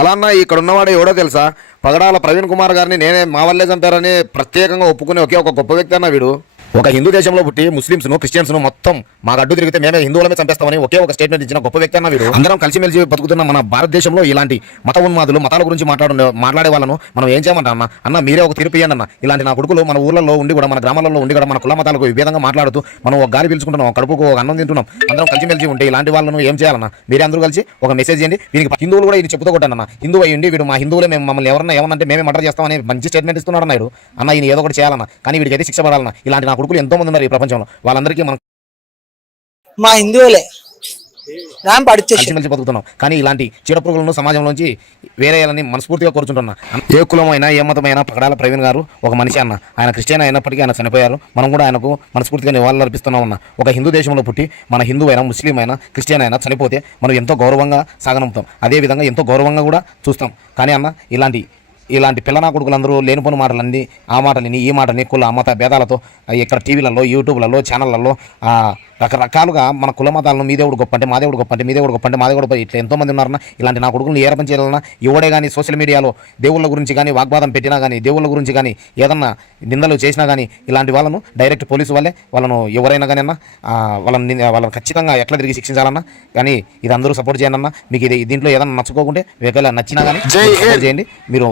అలా అన్న ఇక్కడ ఉన్నవాడు ఎవడో తెలుసా? పగడాల ప్రవీణ్ కుమార్ గారిని నేనే మా వల్లే చంపారని ప్రత్యేకంగా ఒప్పుకునే ఒకే ఒక గొప్ప వ్యక్తి అన్న వీడు. ఒక హిందూ దేశంలో పుట్టి ముస్లింస్ను క్రిస్టియన్స్ను మొత్తం మా అడ్డు తిరిగితే మేమే హిందువులమే చంపేస్తామని ఒకే ఒక స్టేట్మెంట్ ఇచ్చిన గొప్ప వ్యక్తి అన్న వీడు. అందరం కలిసిమెలిసి బతుకుతున్న మన భారతదేశంలో ఇలాంటి మత ఉన్మాదులు మతాల గురించి మాట్లాడే వాళ్ళను మనం ఏం చేయమంటా అన్న మీరే ఒక తీర్పు ఇయ్యండి అన్న. ఇలాంటి నా కొడుకులు మన ఊర్లలో ఉండి కూడా మన గ్రామాలలో ఉండి కూడా మన కుల మతాలకు విభేదంగా మాట్లాడుతూ మనం ఒక గాలి పీల్చుకుంటున్నాం, కడుపుకు ఒక అన్నం తింటున్నాం, అందరం కలిసిమెలిసి ఉంటే ఇలాంటి వాళ్ళను ఏం చేయాలన్నా మీరే అందరూ కలిసి ఒక మెసేజ్ చేయండి. వీరికి హిందువులు కూడా ఇది చెప్పుతూ కొట్టానన్న. హిందూ అయ్యండి వీడు మా హిందువులే, మేము మమ్మల్ని ఏమన్నంటే మేమే మర్డర్ చేస్తామని మంచి స్టేట్మెంట్ ఇస్తున్నాడు అన్నాడు అన్న. ఈయన ఏదో ఒకటి చేయాలన్నా, కానీ వీడికి అయితే శిక్ష పడాలన్నా. ఇలాంటి నా కొడుకులు ఎంతో మంది ఉన్నారు ఈ ప్రపంచంలో, వాళ్ళందరికీ మనం మా హిందువులే కలిసిమెలిసి బతుకుతున్నాం. కానీ ఇలాంటి చీడపురుగులను సమాజంలోంచి వేరేయాలని మనస్ఫూర్తిగా కోరుచుంటున్నా. ఏ కులమైనా ఏ మతమైనా పగడాల ప్రవీణ్ గారు ఒక మనిషి అన్న. ఆయన క్రిస్టియన్ అయినప్పటికీ ఆయన చనిపోయారు. మనం కూడా ఆయనకు మనస్ఫూర్తిగా నివాళులు అర్పిస్తున్నాం అన్న. ఒక హిందూ దేశంలో పుట్టి మన హిందూ అయినా ముస్లిం అయినా క్రిస్టియన్ అయినా చనిపోతే మనం ఎంతో గౌరవంగా సాగనంపుతాం, అదేవిధంగా ఎంతో గౌరవంగా కూడా చూస్తాం. కానీ అన్న ఇలాంటి పిల్లనా కొడుకులందరూ లేనిపోని మాటలన్నీ ఆ మాటలని ఈ మాటని కుల మత భేదాలతో ఇక్కడ టీవీలలో యూట్యూబ్లలో ఛానళ్లలో రకరకాలుగా మన కుల మతాలను మీ దేవుడు గొప్ప అంటే మా దేవుడు గొప్ప అంటే మీ దేవుడు గొప్ప అంటే మా దేవుడు ఇట్లా ఎంతోమంది ఉన్నారన్న. ఇలాంటి నా కొడుకులను ఏ రకం చేయాలన్నా ఎవడే కానీ సోషల్ మీడియాలో దేవుళ్ళ గురించి కానీ వాగ్వాదం పెట్టినా కానీ దేవుళ్ళ గురించి కానీ ఏదన్నా నిందలు చేసినా కానీ ఇలాంటి వాళ్ళను డైరెక్ట్ పోలీసు వాళ్ళే వాళ్ళను ఎవరైనా కానీ అన్న వాళ్ళని ఖచ్చితంగా ఎట్లా తిరిగి శిక్షించాలన్నా. కానీ ఇది అందరూ సపోర్ట్ చేయండి అన్న. మీకు ఇది దీంట్లో ఏదన్నా నచ్చుకోకుంటే ఒకవేళ నచ్చినా కానీ సపోర్ట్ చేయండి. మీరు